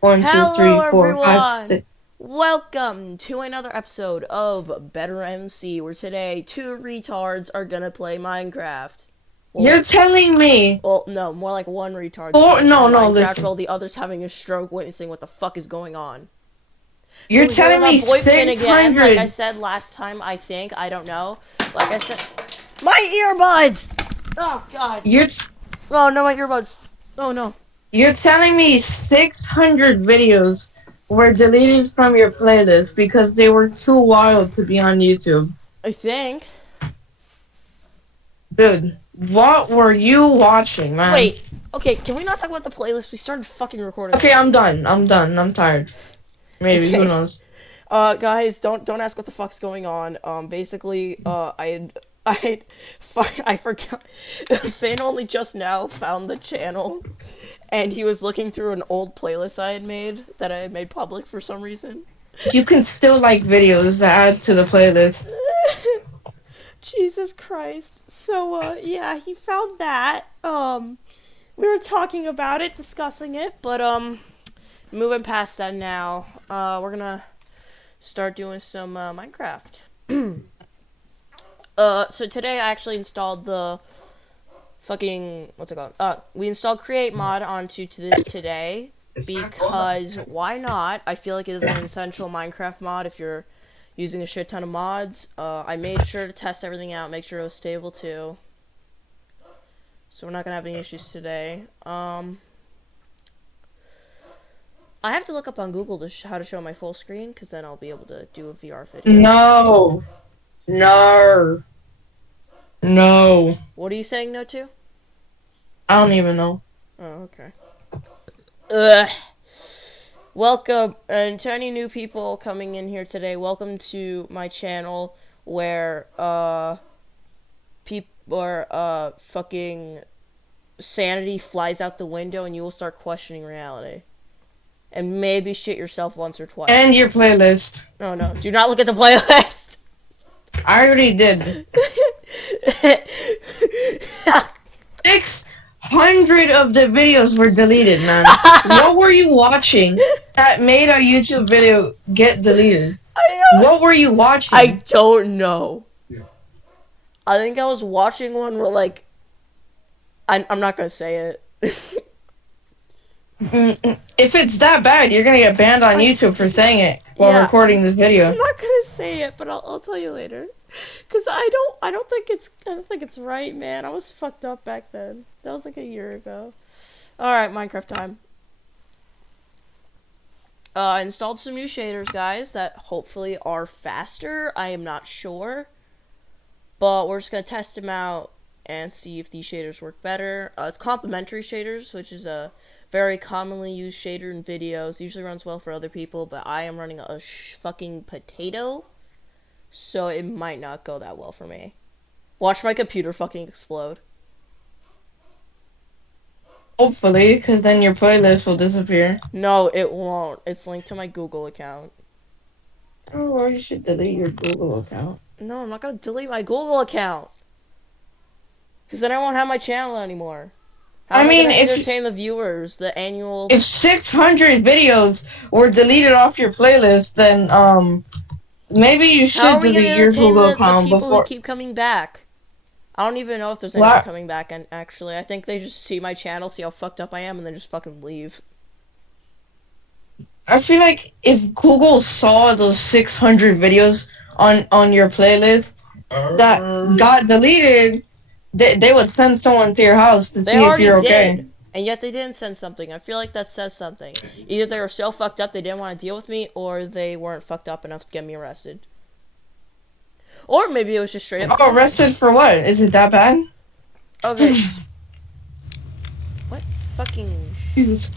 One, two, Hello, three, four, five, everyone! six. Welcome to another episode of Better MC, where today two retards are gonna play Minecraft. Well, You're telling me no, more like one retard's four? gonna play No, no. Minecraft Listen. while the other's having a stroke witnessing what the fuck is going on. So You're we're here with telling our me boy Finn again, like I 600. said last time, I don't know. Like I said, my earbuds! Oh, God. You're Oh, no, my earbuds. Oh, no. you're telling me 600 videos were deleted from your playlist because they were too wild to be on YouTube. I think. Dude, what were you watching, man? Wait, okay, can we not talk about the playlist? We started fucking recording Okay, I'm already. done. I'm done. I'm tired. Maybe, who Okay. knows? Guys, don't ask what the fuck's going on. Basically, I forgot. Finn only just now found the channel, and he was looking through an old playlist I had made that I had made public for some reason. You can still like videos that add to the playlist. Jesus Christ. So, yeah, he found that. We were talking about it, discussing it, but, moving past that now, we're gonna start doing some, Minecraft. So today I actually installed the fucking, what's it called? We installed Create Mod onto to this today, because why not? I feel like it is an essential Minecraft mod if you're using a shit ton of mods. I made sure to test everything out, make sure it was stable too. So we're not gonna have any issues today. I have to look up on Google how to show my full screen, because then I'll be able to do a VR video. No. No. No. What are you saying no to? I don't even know. Oh, okay. Ugh. Welcome, and to any new people coming in here today, welcome to my channel where, fucking sanity flies out the window and you will start questioning reality. And maybe shit yourself once or And twice. your playlist. Oh no, do not look at the playlist! I already did. 600 of the videos were deleted, man. What were you watching that made a YouTube video get deleted? I What were you I watching? don't know. I think I was watching one where, like, I'm not gonna say it. If it's that bad, you're gonna get banned on I YouTube for saying it while Yeah, recording this I'm video. not gonna say it, but I'll tell you later. Cause I don't think it's right, man. I was fucked up back then. That was like a year ago. All right, Minecraft time. I installed some new shaders, guys, that hopefully are faster. I am not sure, but we're just gonna test them out and see if these shaders work better. It's complementary shaders, which is a very commonly used shader in videos. Usually runs well for other people, but I am running a fucking potato, so it might not go that well for me. Watch my computer fucking explode. Hopefully, because then your playlist will disappear. No, it won't. It's linked to my Google account. Oh, well, you should delete your Google account. No, I'm not gonna delete my Google account. Because then I won't have my channel anymore. How I am I mean, gonna entertain the viewers? The annual... if 600 videos were deleted off your playlist, then maybe you How should are we gonna delete your entertain Google the account people who before. keep coming back? I don't even know if there's anyone La- coming back, and actually. I think they just see my channel, see how fucked up I am, and then just fucking leave. I feel like if Google saw those 600 videos on your playlist that got deleted, they would send someone to your house to They see if already you're okay. did. And yet they didn't send something. I feel like that says something. Either they were so fucked up they didn't want to deal with me, or they weren't fucked up enough to get me arrested. Or maybe it was just straight up Oh, crime. arrested for what? Is it that bad? Okay, what fucking Jesus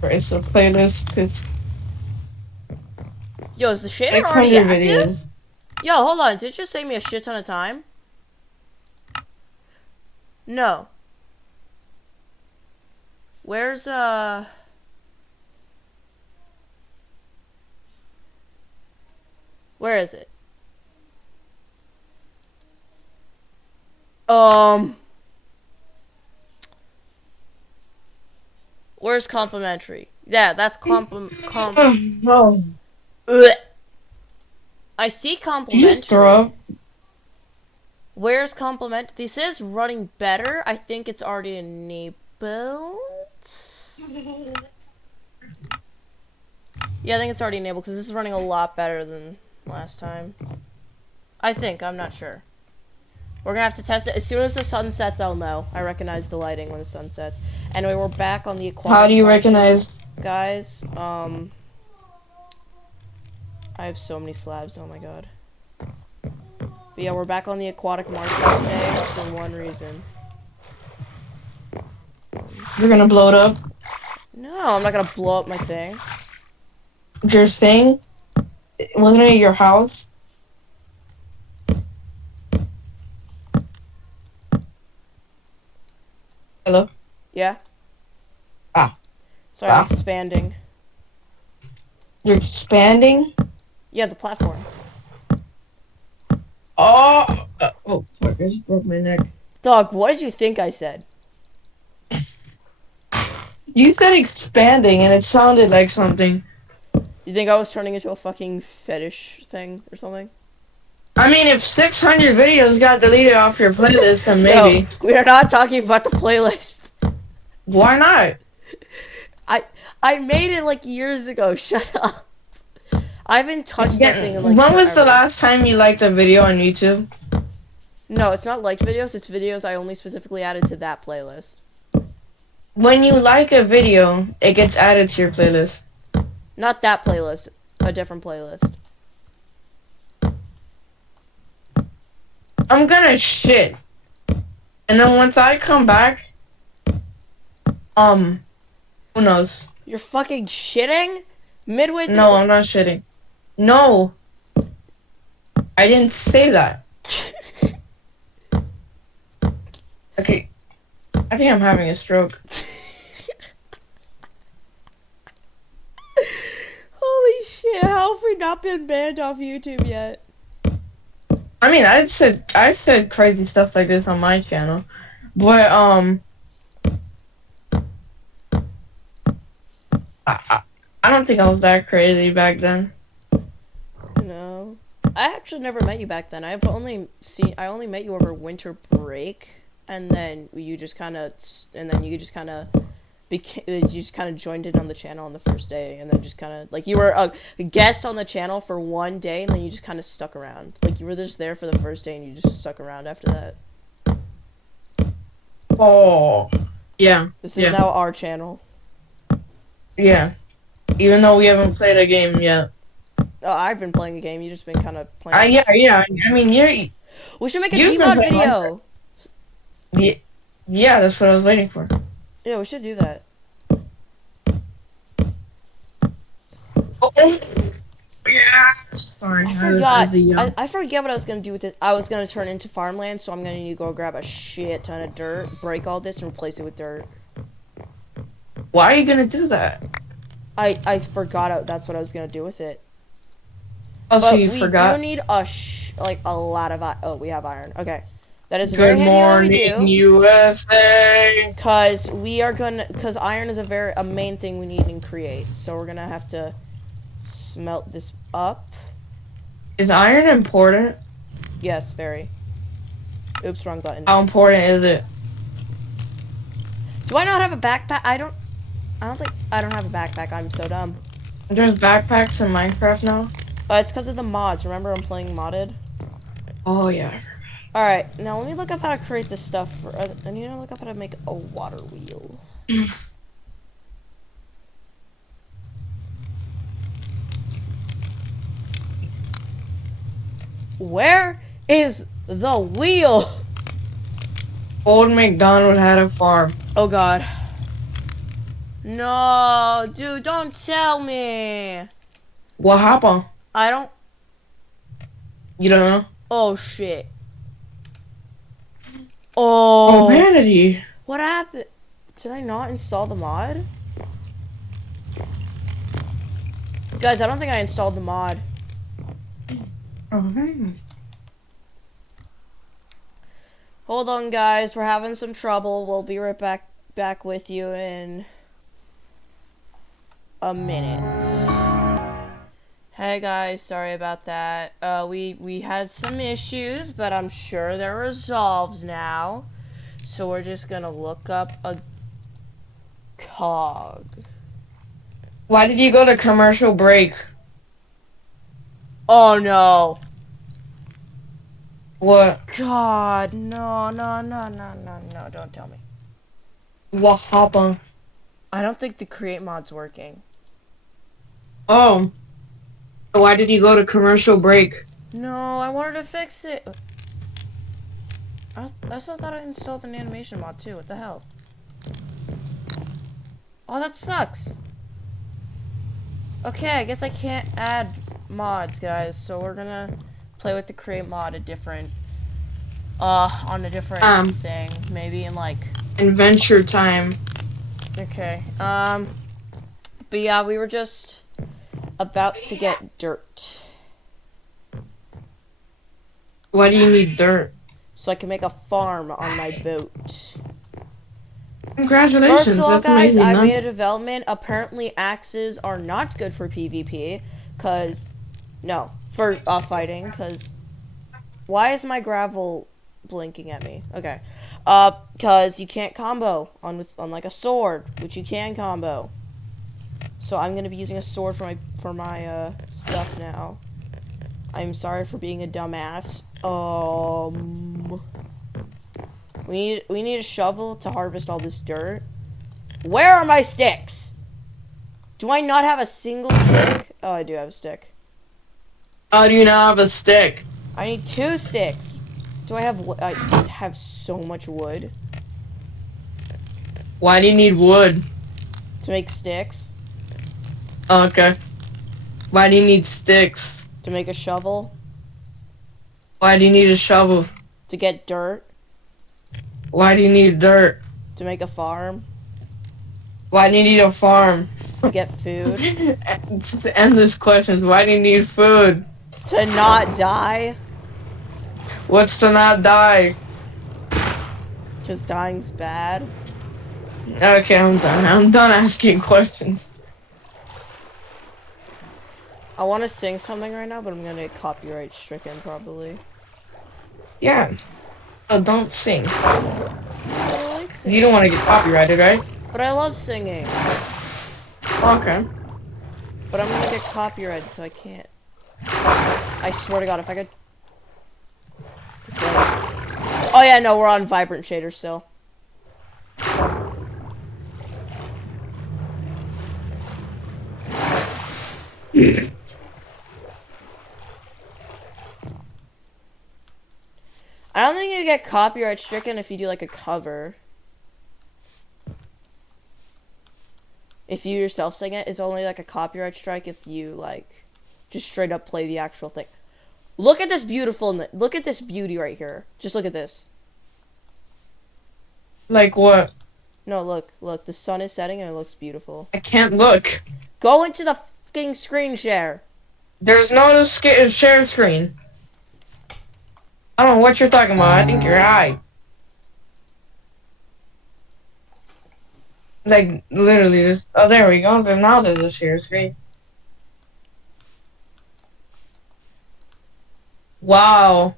Christ, a playlist is Yo, is the shader already 600 videos. active? Yo, hold on. Did it just save me a shit ton of time? No. Where's, where is it? Um, where's complimentary? Yeah, that's No. Ugh. I see You just throw complimentary. up. Where's complement? This is running better. I think it's already enabled. Yeah, I think it's already enabled because this is running a lot better than last time. I think. I'm not sure. We're gonna have to test it. As soon as the sun sets, I'll know. I recognize the lighting when the sun sets. Anyway, we're back on the How aquatic do you marshal, recognize? guys. I have so many slabs, oh my god. But yeah, we're back on the aquatic marshal today for one reason. You're gonna blow it up. No, I'm not gonna blow up my thing. Your thing? Wasn't it your house? Hello? Yeah? Ah. Sorry, I'm expanding. You're expanding? Yeah, the platform. Oh! Oh, fuck, I just broke my neck. Dog, what did you think I said? You said expanding and it sounded like something. You think I was turning into a fucking fetish thing or something? I mean, if 600 videos got deleted off your playlist, then No, maybe. we are not talking about the playlist. Why not? I made it like years ago. Shut up. I haven't touched that thing in Again, like when was the forever. last time you liked a video on YouTube? No, it's not liked videos. It's videos I only specifically added to that playlist. When you like a video, it gets added to your playlist. Not that playlist. A different playlist. I'm gonna shit. And then once I come back, who knows? You're fucking shitting? Midway through. No, I'm not shitting. No, I didn't say that. Okay, I think I'm having a stroke. Holy shit, how have we not been banned off YouTube yet? I mean, I said crazy stuff like this on my channel, but I don't think I was that crazy back then. No. I actually never met you back then. I only met you over winter break, and then you just kind of joined in on the channel on the first day, and then just kind of like you were a guest on the channel for one day, and then you just kind of stuck around. Like you were just there for the first day, and you just stuck around after that. Oh, yeah. This is now our channel. Yeah. Even though we haven't played a game yet. Oh, I've been playing a game. You just been kind of playing. Yeah. I mean, We should make a Gmod video. Yeah, that's what I was waiting for. Yeah, we should do that. Oh. Yeah. Sorry, I forgot. I forget what I was gonna do with it. I was gonna turn it into farmland, so I'm gonna need to go grab a shit ton of dirt, break all this, and replace it with dirt. Why are you gonna do that? I forgot that's what I was gonna do with it. Oh, so But you we forgot? do need a lot of oh, we have iron. Okay, that is Good very handy morning, that we do. USA. Cause iron is a main thing we need in create. So we're gonna have to smelt this up. Is iron important? Yes, very. Oops, wrong button. How important is it? Do I not have a backpack? I don't think I don't have a backpack. I'm so dumb. There's backpacks in Minecraft now? It's because of the mods. Remember, I'm playing modded. Oh, yeah. Alright, now let me look up how to create this stuff. I need to look up how to make a water wheel. Where is the wheel? Old MacDonald had a farm. Oh god. No, dude, don't tell me. What happened? I don't. You don't know? Oh shit. Oh. Humanity. What happened? Did I not install the mod? Guys, I don't think I installed the mod. Okay. Hold on, guys. We're having some trouble. We'll be right back with you in a minute. Hey guys, sorry about that. We had some issues, but I'm sure they're resolved now. So we're just gonna look up a cog. Why did you go to commercial break? Oh no. What? God, no, don't tell me. What happened? I don't think the create mod's working. Oh. Why did you go to commercial break? No, I wanted to fix it. I still thought I installed an animation mod too. What the hell? Oh, that sucks. Okay, I guess I can't add mods, guys. So we're gonna play with the create mod on a different thing. Maybe in like Adventure time. Okay. But yeah, we were just about to get dirt. Why do you need dirt? So I can make a farm on my boat. Congratulations, First of all, that's guys, amazing. I made a development. Apparently, axes are not good for PvP. For fighting. Because, why is my gravel blinking at me? Okay. Because you can't combo on like a sword, which you can combo. So I'm gonna be using a sword for my stuff now. I'm sorry for being a dumbass. We need a shovel to harvest all this dirt. Where are my sticks? Do I not have a single stick? Oh, I do have a stick. How do you not have a stick? I need 2 sticks. I have so much wood. Why do you need wood? To make sticks. Oh, okay. Why do you need sticks? To make a shovel. Why do you need a shovel? To get dirt. Why do you need dirt? To make a farm. Why do you need a farm? To get food. Just endless questions. Why do you need food? To not die. What's to not die? Because dying's bad. Okay, I'm done. I'm done asking questions. I want to sing something right now, but I'm gonna get copyright stricken probably. Yeah. Oh, don't sing. I like singing. You don't want to get copyrighted, right? But I love singing. Okay. But I'm gonna get copyrighted, so I can't. I swear to God, if I could. Just like... Oh yeah, no, we're on Vibrant Shader still. I don't think you get copyright stricken if you do like a cover. If you yourself sing it, it's only like a copyright strike if you like just straight up play the actual thing. Look at this look at this beauty right here. Just look at this. Like what? No, look, the sun is setting and it looks beautiful. I can't look. Go into the fucking screen share. There's no share screen. I don't know what you're talking about. I think you're high. Like, literally, just... Oh, there we go. Now there's a share screen. Wow.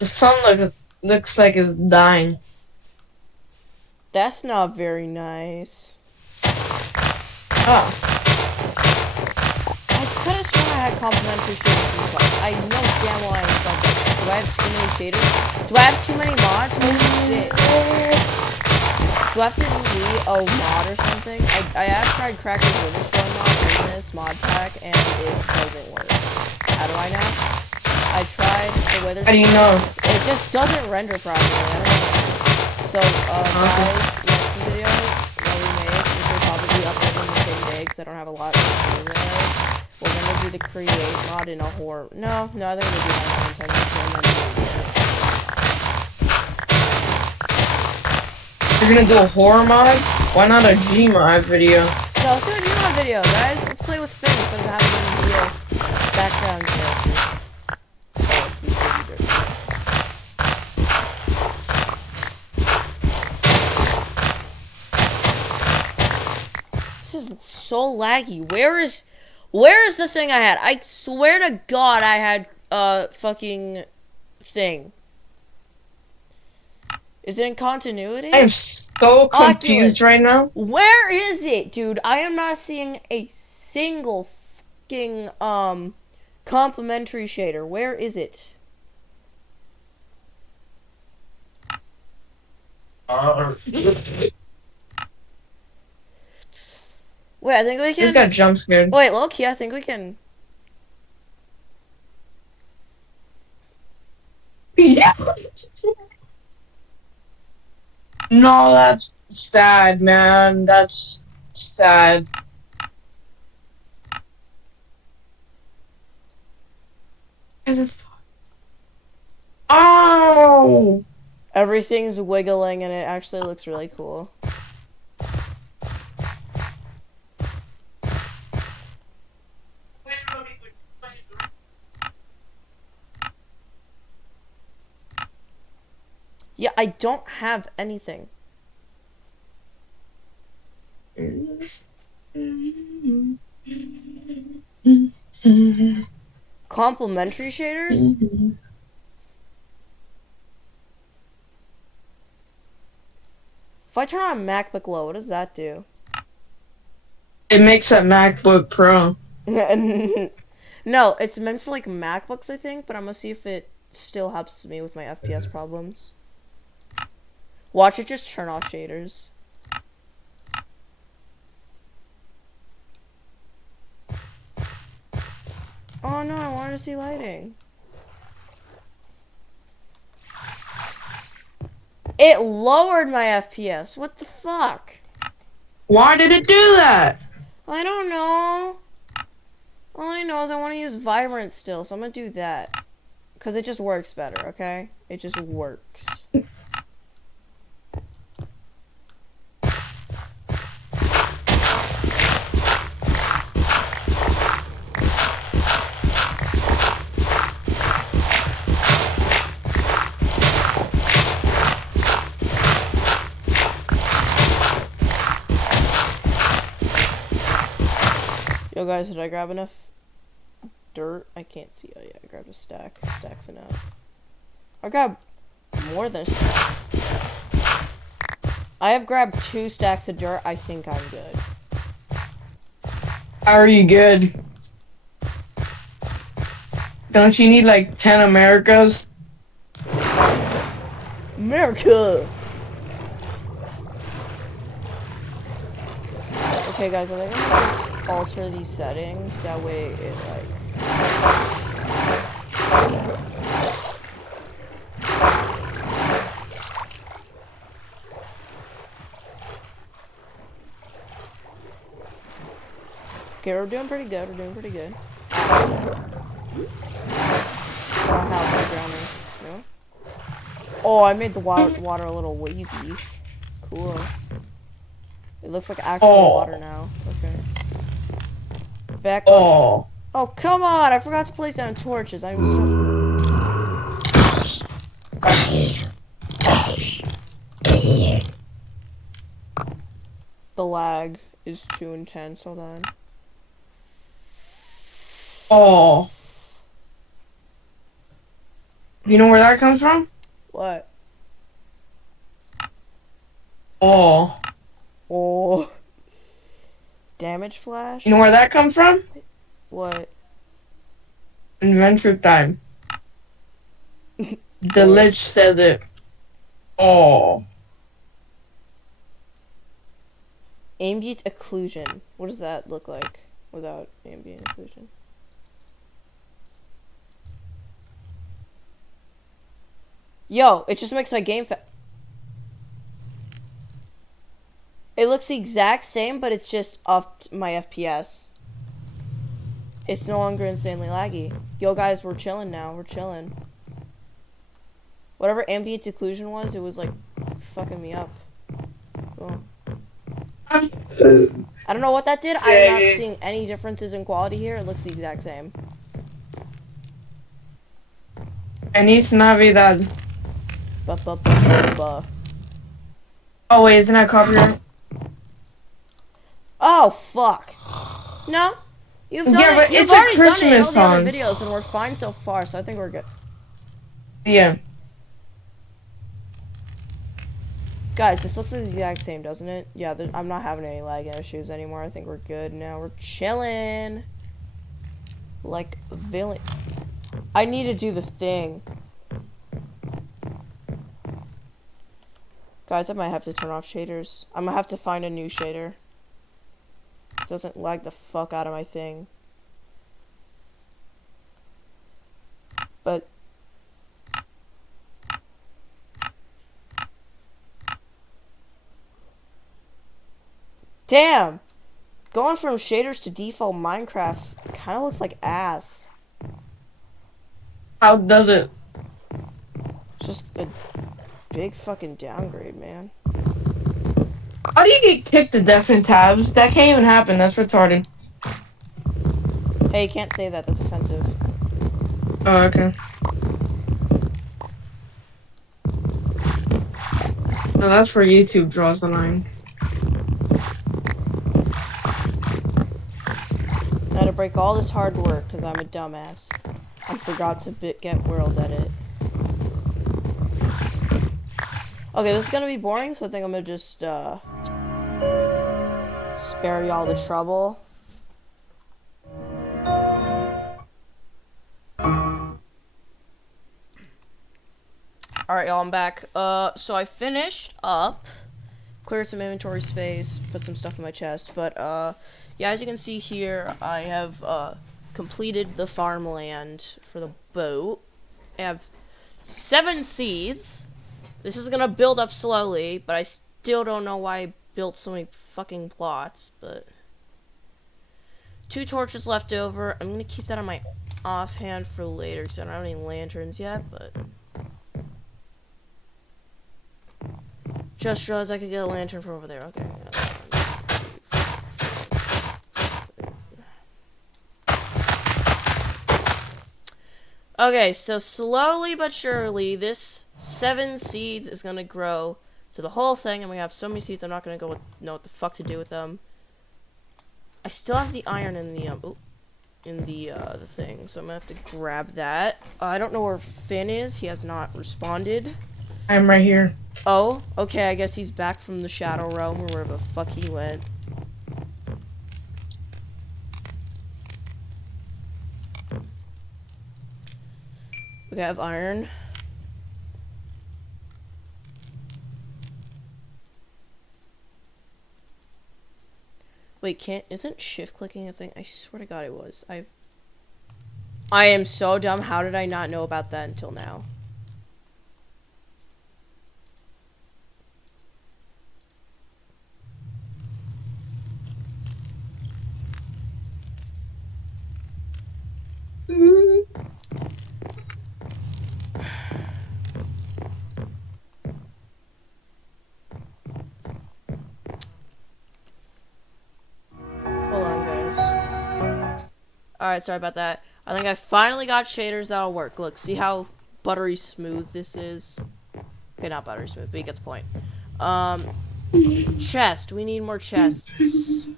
The sun looks like it's dying. That's not very nice. Oh. I could have sworn I had complimentary shaders installed. I know damn well I installed that shit. Do I have too many shaders? Do I have too many mods? Holy shit. Do I have to delete a mod or something? I have tried cracking the destroy mod in this mod pack and it doesn't work. How do I know? I tried the weather. How do you know? It just doesn't render properly. I don't know. So, guys, next video that we make, which will probably be uploaded the same day because I don't have a lot to do there. We're gonna do the create mod in a horror. No, I think we're gonna do that content. You're gonna do a horror mod? Why not a Gmod video? No, let's do a Gmod video, guys. Let's play with Finn instead of having a video background characters. This is so laggy. Where is the thing I had? I swear to God I had fucking thing. Is it in continuity? I am so confused Oculus. right now. Where is it, dude? I am not seeing a single fucking complementary shader. Where is it? Wait, I think we Just can. got jump scared. Wait, low-key, I think we can. Yeah. No, that's sad, man. That's sad. Oh! Everything's wiggling and it actually looks really cool. Yeah, I don't have anything. Complementary shaders? If I turn on MacBook Low, what does that do? It makes a MacBook Pro. No, it's meant for like MacBooks, I think, but I'm gonna see if it still helps me with my FPS problems. Watch it just turn off shaders. Oh no, I wanted to see lighting. It lowered my FPS. What the fuck? Why did it do that? I don't know. All I know is I want to use Vibrant still, so I'm gonna do that. Because it just works better, okay? It just works. Yo guys, did I grab enough dirt? I can't see. Oh yeah, I grabbed a stack. Stack's enough. I grabbed more than a stack. I have grabbed 2 stacks of dirt. I think I'm good. How are you good? Don't you need like 10 Americas? America! Okay guys, I think I'm gonna just alter these settings, that way it like... Okay, we're doing pretty good, How am I drowning? No? Oh, I made the water a little wavy. Cool. It looks like actual water now. Okay. Back up. Oh. Oh, come on! I forgot to place down torches. I'm so... The lag is too intense. Hold on. Oh. You know where that comes from? What? Oh. Oh. Damage flash? You know where that comes from? What? Adventure Time. The lich says it. Oh. Ambient occlusion. What does that look like without ambient occlusion? Yo, it just makes my game It looks the exact same, but it's just off my FPS. It's no longer insanely laggy. Yo, guys, we're chilling now. We're chilling. Whatever ambient occlusion was, it was like fucking me up. Cool. I don't know what that did. I'm not seeing any differences in quality here. It looks the exact same. Feliz Navidad. Ba-ba-ba-ba-ba. Oh wait, isn't that copyright? Oh, Oh, fuck. No? You've done Yeah, it. but You've it's a already done it in Christmas all the other song. videos, and we're fine so far, so I think we're good. Yeah. Guys, this looks like the exact same, doesn't it? Yeah, I'm not having any lag issues anymore. I think we're good now. We're chilling. Like, villain. I need to do the thing. Guys, I might have to turn off shaders. I'm gonna have to find a new shader. It doesn't lag the fuck out of my thing. But damn! Going from shaders to default Minecraft kind of looks like ass. How does it? It's just a big fucking downgrade, man. How do you get kicked to death in tabs? That can't even happen. That's retarded. Hey, you can't say that. That's offensive. Oh, okay. No, that's where YouTube draws the line. I had to break all this hard work because I'm a dumbass. I forgot to get world edit. Okay, this is gonna be boring, so I think I'm gonna just spare y'all the trouble. Alright, y'all, I'm back. So I finished up, cleared some inventory space, put some stuff in my chest, but, yeah, as you can see here, I have, completed the farmland for the boat. I have 7 seeds. This is gonna build up slowly, but I still don't know why I built so many fucking plots, but 2 torches left over. I'm gonna keep that on my offhand for later, because I don't have any lanterns yet, but just realized I could get a lantern from over there. Okay. Okay, so slowly but surely, this 7 seeds is gonna grow to the whole thing, and we have so many seeds, I'm not gonna know what the fuck to do with them. I still have the iron in the thing, so I'm gonna have to grab that. I don't know where Finn is. He has not responded. I'm right here. Oh, okay, I guess he's back from the Shadow Realm, or wherever the fuck he went. We have iron. Wait, isn't shift clicking a thing? I swear to God it was. I am so dumb. How did I not know about that until now? Hold on, guys. Alright, sorry about that. I think I finally got shaders that'll work. Look, see how buttery smooth this is? Okay, not buttery smooth, but you get the point. Chest. We need more chests.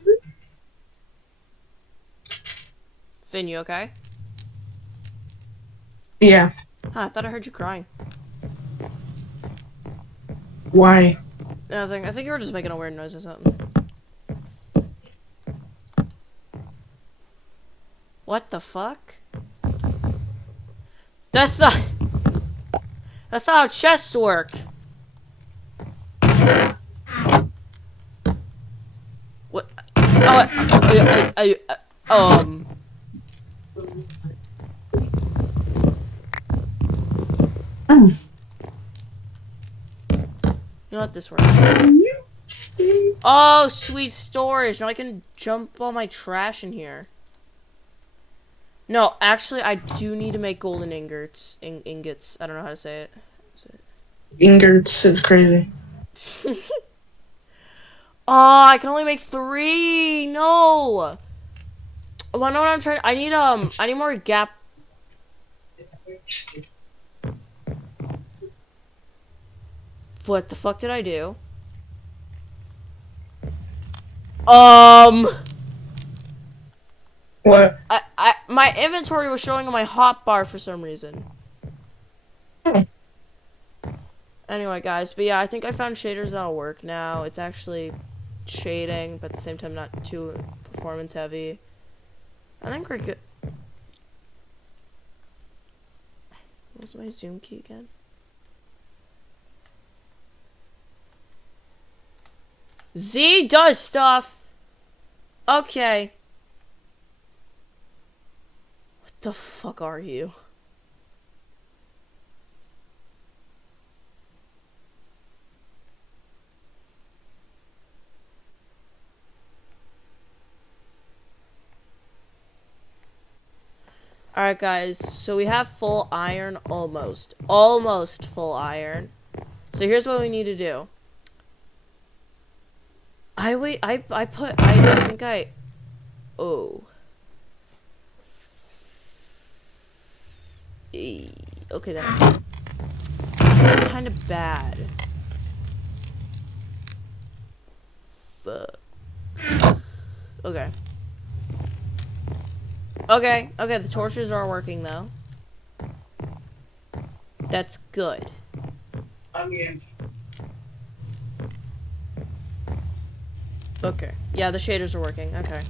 Finn, you okay? Yeah. Huh, I thought I heard you crying. Why? Nothing. I think you were just making a weird noise or something. What the fuck? That's not how chests work. What? You know what, this works. Oh, sweet storage. Now I can jump all my trash in here. No, actually, I do need to make golden ingots. Ingots. I don't know how to say it. Ingots is crazy. Oh, I can only make 3. No. Well, I know what I'm trying. I need more gap. What the fuck did I do? What? My inventory was showing on my hotbar for some reason. Hmm. Anyway, guys, but yeah, I think I found shaders that'll work now. It's actually shading, but at the same time not too performance heavy. I think we're good. What's my zoom key again? Z does stuff! Okay. What the fuck are you? Alright guys, so we have full iron almost. Almost full iron. So here's what we need to do. I think I... Oh. Okay then. That's kind of bad. Fuck. Okay. Okay, the torches are working though. That's good. Okay. Yeah, the shaders are working. Okay.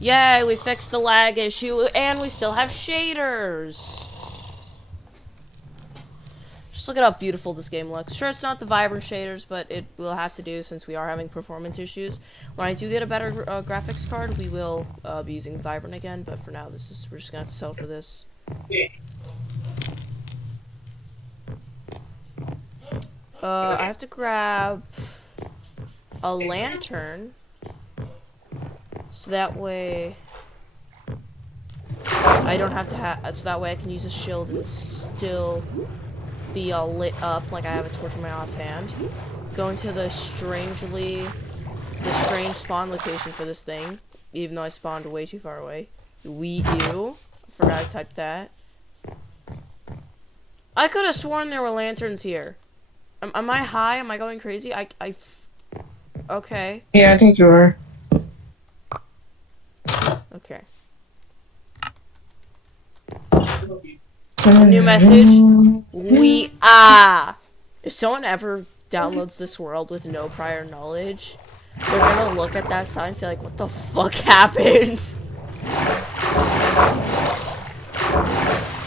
Yay, we fixed the lag issue, and we still have shaders! Just look at how beautiful this game looks. Sure, it's not the vibrant shaders, but it will have to do since we are having performance issues. When I do get a better graphics card, we will be using vibrant again, but for now, we're just gonna have to settle for this. I have to grab a lantern, so that way I don't have to so that way I can use a shield and still be all lit up like I have a torch in my offhand. Going to the strange spawn location for this thing, even though I spawned way too far away. We do. Forgot to type that. I could have sworn there were lanterns here. Am I high? Am I going crazy? Okay. Yeah, I think you are. Okay. New message. We are. If someone ever downloads this world with no prior knowledge, they're gonna look at that sign and say like, what the fuck happened?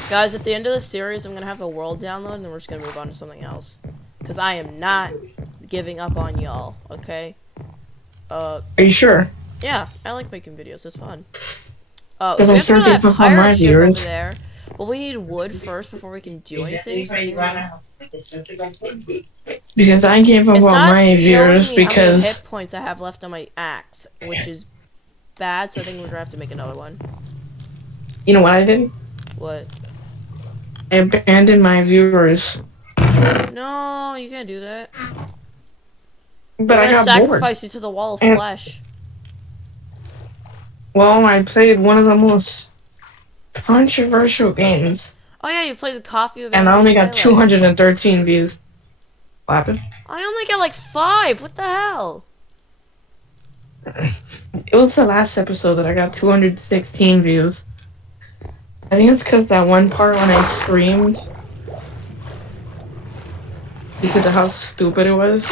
Guys, at the end of the series, I'm gonna have a world download and then we're just gonna move on to something else. Because I am not giving up on y'all, okay? Are you sure? Yeah, I like making videos, it's fun. Because So we I'm have to go sure to that people from my pirate ship viewers. over there. But we need wood first before we can do anything. So Because I gave up it's on not my showing viewers me how many because hit points I have left on my axe, which is bad. So I think we're gonna have to make another one. you know what I did? What? I abandoned my viewers. No, you can't do that. But We're I gonna got sacrifice bored. you to the wall of And, flesh. well, I played one of the most controversial games. Oh yeah, you played the Coffee of And I only got Melee. 213 views. What happened? I only got like 5. What the hell? It was the last episode that I got 216 views. I think it's because that one part when I screamed because of how stupid it was.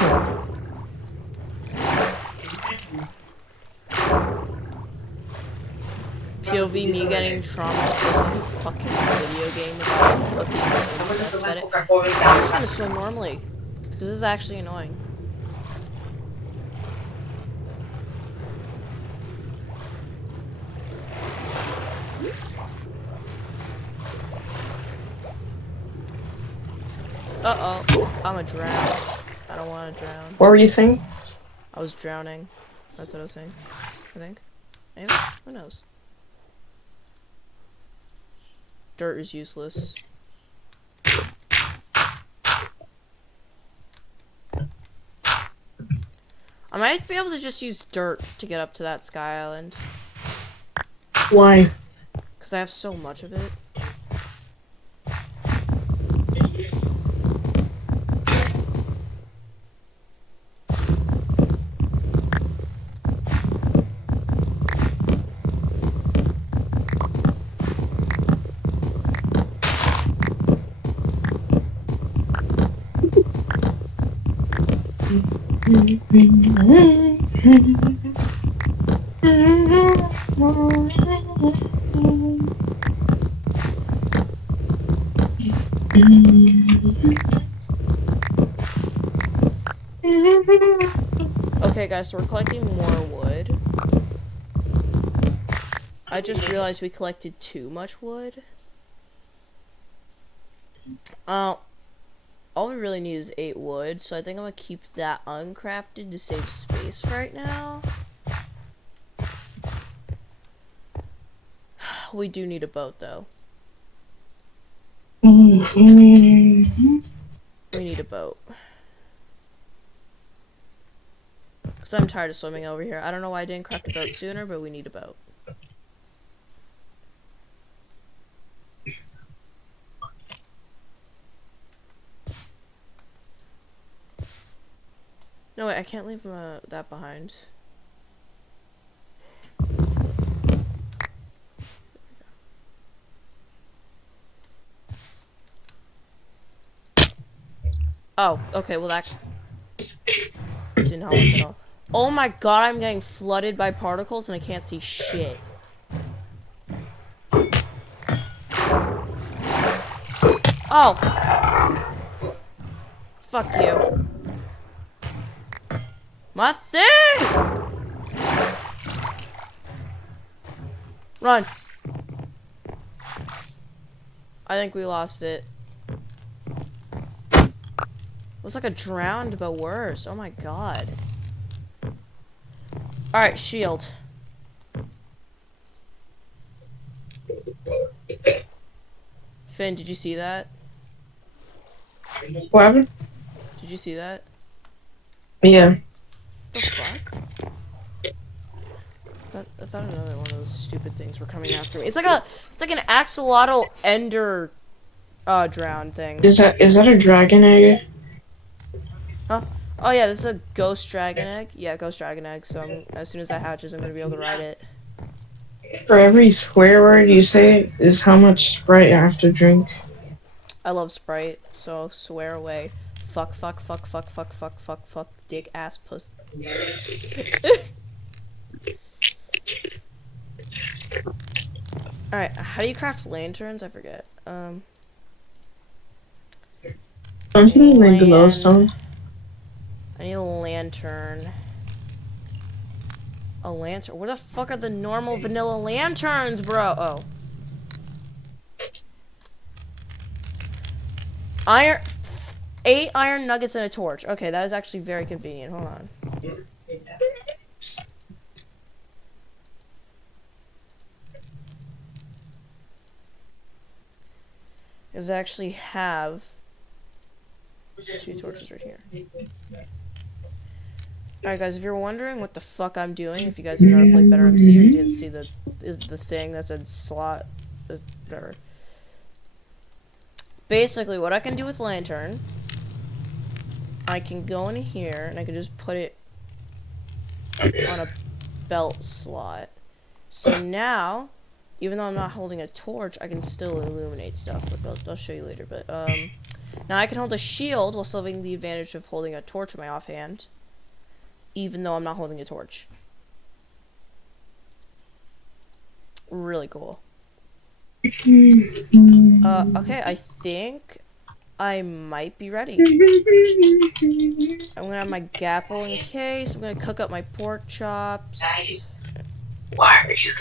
POV me getting trauma because of a fucking video game about a fucking incest edit. I'm just gonna swim normally. Because this is actually annoying. Uh-oh. I'm a drown. I don't want to drown. What were you saying? I was drowning. That's what I was saying. I think. Maybe? Who knows? Dirt is useless. I might be able to just use dirt to get up to that sky island. Why? Because I have so much of it. Okay, guys, so we're collecting more wood. I just realized we collected too much wood. All we really need is 8 wood, so I think I'm gonna keep that uncrafted to save space right now. We do need a boat, though. We need a boat. Because I'm tired of swimming over here. I don't know why I didn't craft a boat sooner, but we need a boat. No, wait, I can't leave that behind. Oh, okay, well that did not work at all. Oh my god, I'm getting flooded by particles and I can't see shit. Oh! Fuck you. My thing! Run! I think we lost it. It was like a drowned, but worse. Oh my god. Alright, shield. Finn, did you see that? What happened? Did you see that? Yeah. The fuck? I thought another one of those stupid things were coming after me. It's like an axolotl ender drowned thing. Is that a dragon egg? Huh? Oh yeah, this is a ghost dragon egg. Yeah, ghost dragon egg. So as soon as that hatches, I'm gonna be able to ride it. For every swear word you say is how much Sprite I have to drink. I love Sprite, so swear away. Fuck, fuck, fuck, fuck, fuck, fuck, fuck, fuck, dick, ass, puss. Alright, how do you craft lanterns? I forget. Don't you need my glowstone? I need a lantern. A lantern? Where the fuck are the normal vanilla lanterns, bro? Oh. Iron... 8 iron nuggets and a torch. Okay, that is actually very convenient. Hold on. Because I actually have 2 torches right here. Alright guys, if you're wondering what the fuck I'm doing, if you guys have never played Better MC or you didn't see the thing that said slot, whatever. Basically, what I can do with lantern, I can go in here and I can just put it on a belt slot. So now, even though I'm not holding a torch, I can still illuminate stuff. Look, I'll show you later, but now I can hold a shield while still having the advantage of holding a torch in my offhand, even though I'm not holding a torch. Really cool. Okay, I think I might be ready. I'm gonna have my gapple in case. I'm gonna cook up my pork chops. Why are you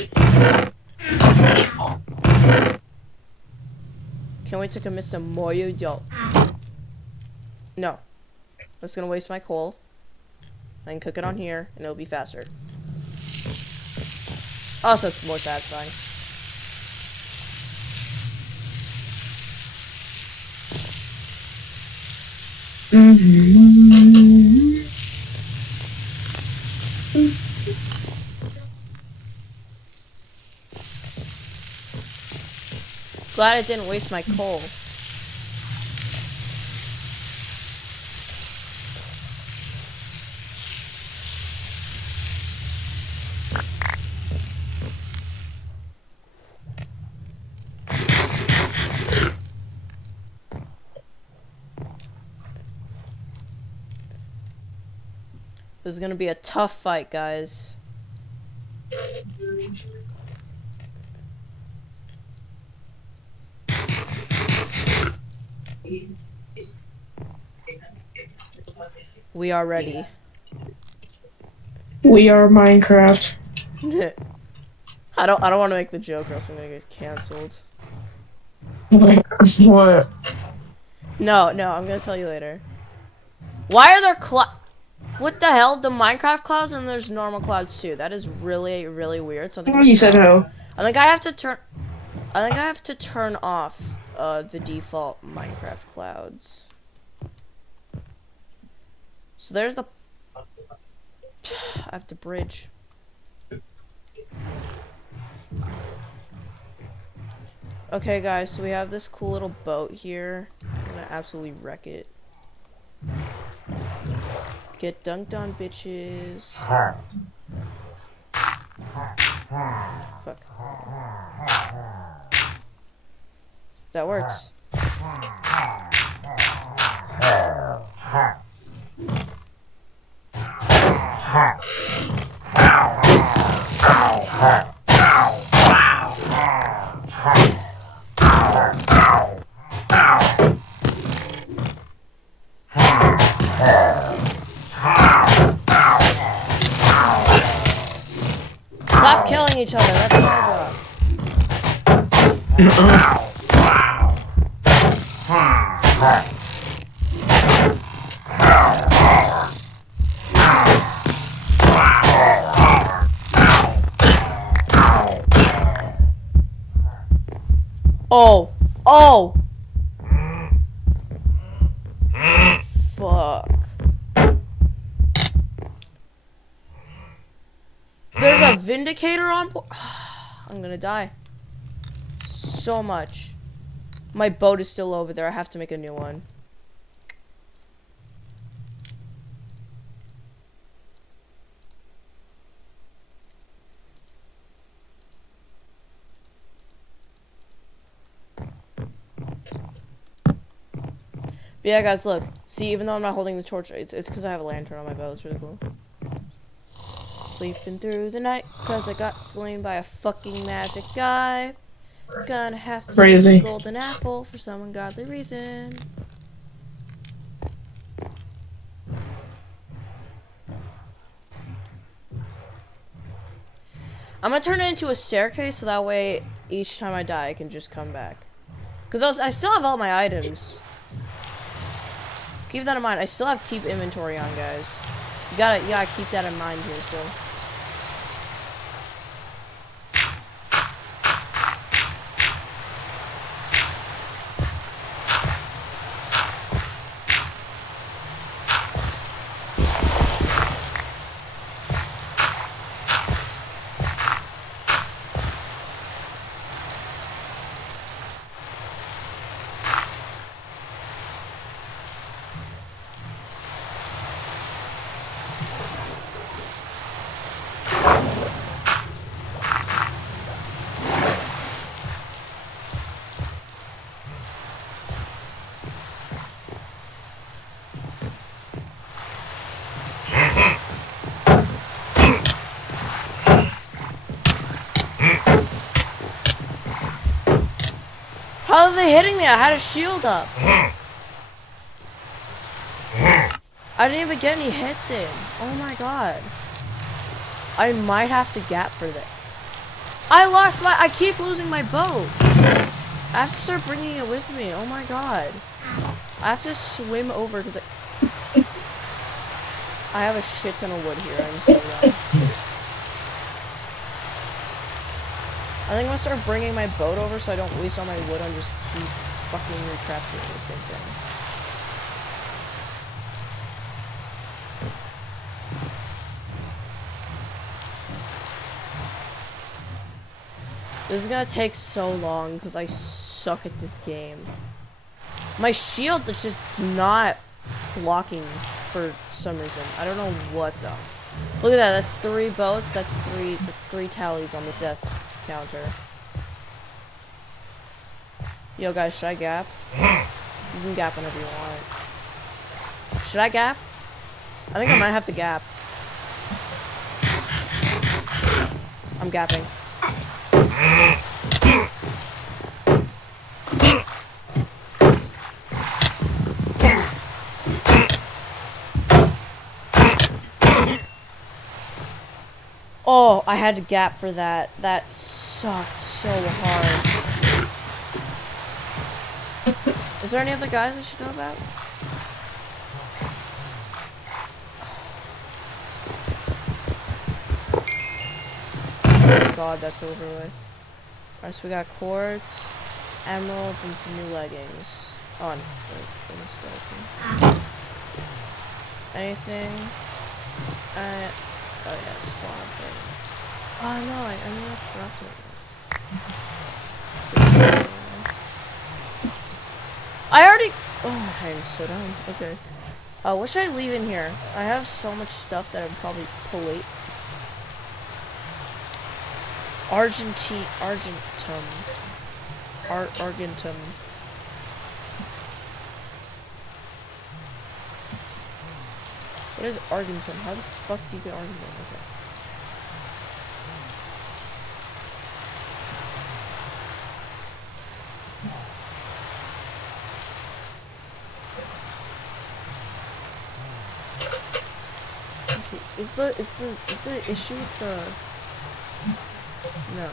Can't wait to commit some moyo yo. No. That's gonna waste my coal. I can cook it on here, and it'll be faster. Also, it's more satisfying. Glad I didn't waste my coal. This is gonna be a tough fight, guys. We are ready. We are Minecraft. I don't want to make the joke or else I'm gonna get canceled. What? No, I'm gonna tell you later. Why are there what the hell? The Minecraft clouds and there's normal clouds too. That is really, really weird. So I think You said how? I think I have to turn off the default Minecraft clouds. So there's the I have to bridge. Okay guys, so we have this cool little boat here. I'm gonna absolutely wreck it. Get dunked on, bitches. Fuck. That works. Stop killing each other, that's my job. Oh! Oh! Fuck. There's a Vindicator on board? I'm gonna die. So much. My boat is still over there. I have to make a new one. But yeah, guys, look. See, even though I'm not holding the torch, it's because I have a lantern on my boat. It's really cool. Sleeping through the night, because I got slain by a fucking magic guy. Gonna have to use a golden apple for some ungodly reason. I'm gonna turn it into a staircase so that way each time I die I can just come back. Because I still have all my items. Keep that in mind. I still have keep inventory on, guys. You gotta keep that in mind here still. How are they hitting me? I had a shield up. I didn't even get any hits in. Oh my god. I might have to gap for this. I keep losing my boat. I have to start bringing it with me. Oh my god. I have to swim over because I have a shit ton of wood here. I'm so dumb. I think I'm gonna start bringing my boat over so I don't waste all my wood on just keep fucking recrafting the same thing. This is gonna take so long because I suck at this game. My shield is just not blocking for some reason. I don't know what's up. Look at that, that's 3 boats, that's three tallies on the death counter. Yo guys, should I gap? You can gap whenever you want. Should I gap? I think I might have to gap. I'm gapping. Oh, I had to gap for that. That sucked so hard. Is there any other guys I should know about? Oh god, that's over with. Alright, so we got quartz, emeralds, and some new leggings. Oh, no, wait, a skeleton. Anything? Oh yeah, spawn thing. Oh no, I mean I dropped it. I already. Oh, I'm so dumb. Okay. What should I leave in here? I have so much stuff that I'd probably pullate. Argentum. Argentum. What is Argentum? How the fuck do you get Argentum? Okay. Okay. Is the issue with the? No.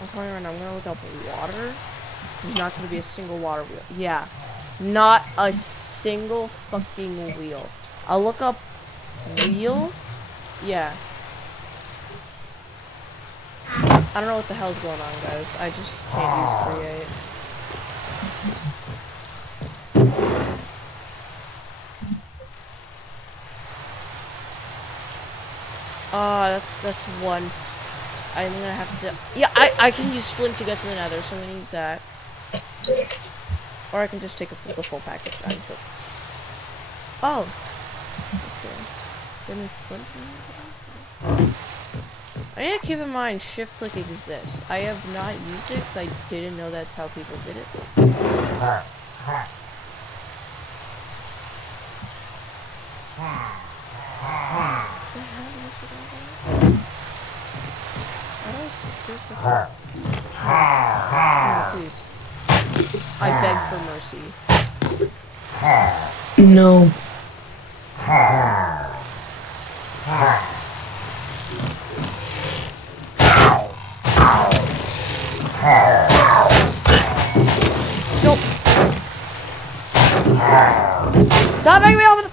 I'm coming right now. I'm gonna look up water. There's not gonna be a single water wheel. Yeah. Not a single fucking wheel. I'll look up wheel. Yeah. I don't know what the hell's going on, guys. I just can't use create. That's one. I'm gonna have to. Yeah, I can use flint to get to the nether, so I'm gonna use that. Or I can just take the full package. I'm so. Oh. Okay. Didn't flint. I need to keep in mind shift click exists. I have not used it because I didn't know that's how people did it. How do I still no, please. I beg for mercy. No. Nope. Stop making me over the.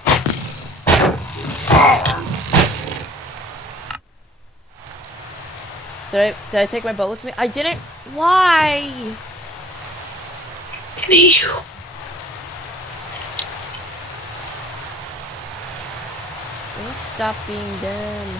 Did I take my boat with me? I didn't. Why? Let's stop being dumb.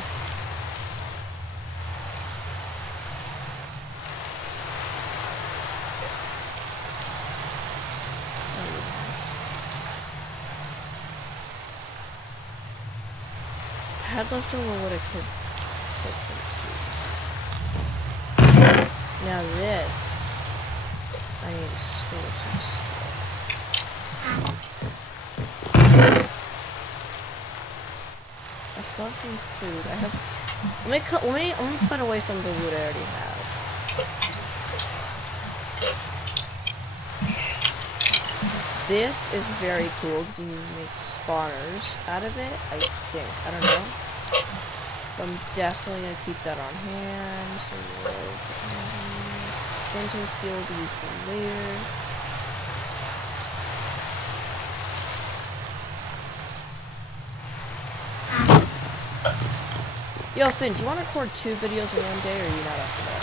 I had leftover what I could. Now this, I need to store some stuff. I still have some food. I have. Let me put away some of the food I already have. This is very cool because you can make spawners out of it. I think. I don't know. But I'm definitely gonna keep that on hand. So flint and steel will be used for later. Yo, Finn, do you want to record 2 videos in one day, or are you not up for that?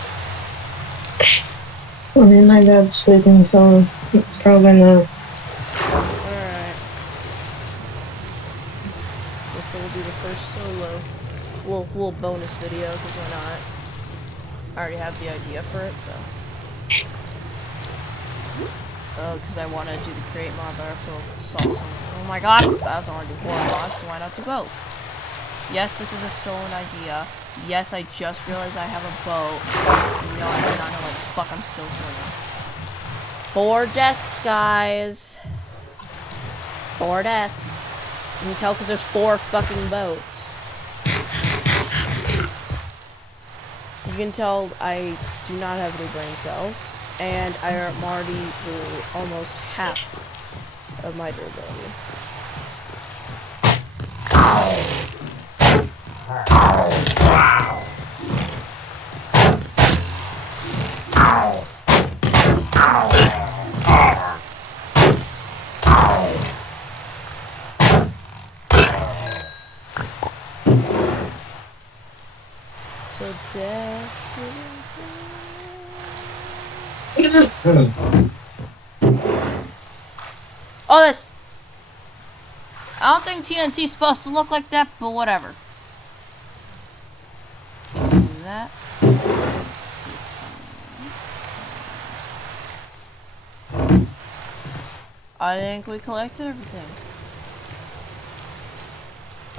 I mean, I got sleeping, so probably not. Alright. This will be the first solo. Little bonus video, because why not? I already have the idea for it, so. Because I want to do the create mod, but I also saw some. Oh my god! I also want to do horror mod, so why not do both? Yes, this is a stolen idea. Yes, I just realized I have a boat. No, I did not know what the fuck I'm still swimming. 4 deaths, guys. 4 deaths. You can tell because there's 4 fucking boats. You can tell I do not have any brain cells, and I am already through almost half of my durability. So death Oh, that's... I don't think TNT's supposed to look like that, but whatever. Okay, so that. Let's see what's I think we collected everything.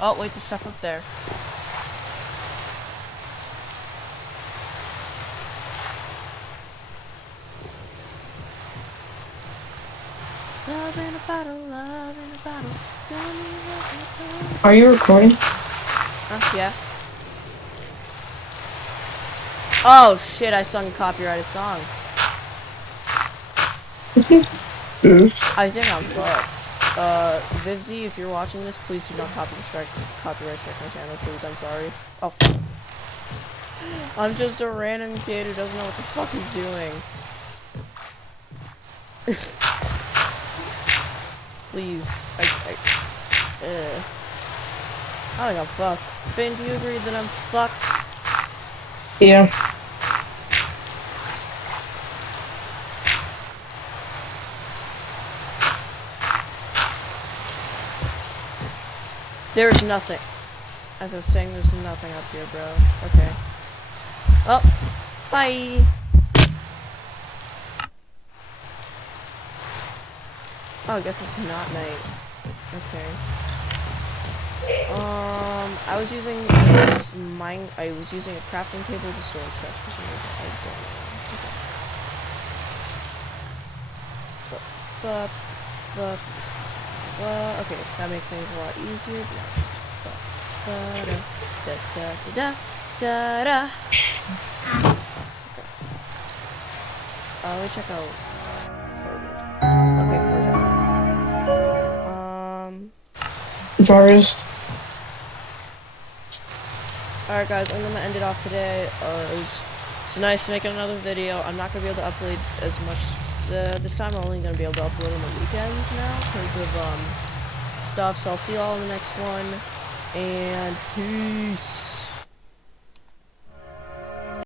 Oh, wait, there's stuff up there. Love in a bottle, love in a bottle. Don't need love. Are you recording? Yeah. Oh shit, I sung a copyrighted song. I think I'm fucked. Vivzy, if you're watching this, please do not copyright strike my channel, please. I'm sorry. Oh, fuck. I'm just a random kid who doesn't know what the fuck he's doing. Please. I think I'm fucked. Finn, do you agree that I'm fucked? Yeah. There's nothing. As I was saying, there's nothing up here, bro. Okay. Well, bye. Oh, I guess it's not night. Okay. I was using this I was using a crafting table as a storage chest for some reason. I don't know. Okay, that makes things a lot easier. Let me check out forwards. Okay, forwards. Bars. Alright guys, I'm gonna end it off today. It's nice making another video. I'm not gonna be able to upload as much this time. I'm only gonna be able to upload on the weekends now because of stuff. So I'll see you all in the next one, and peace.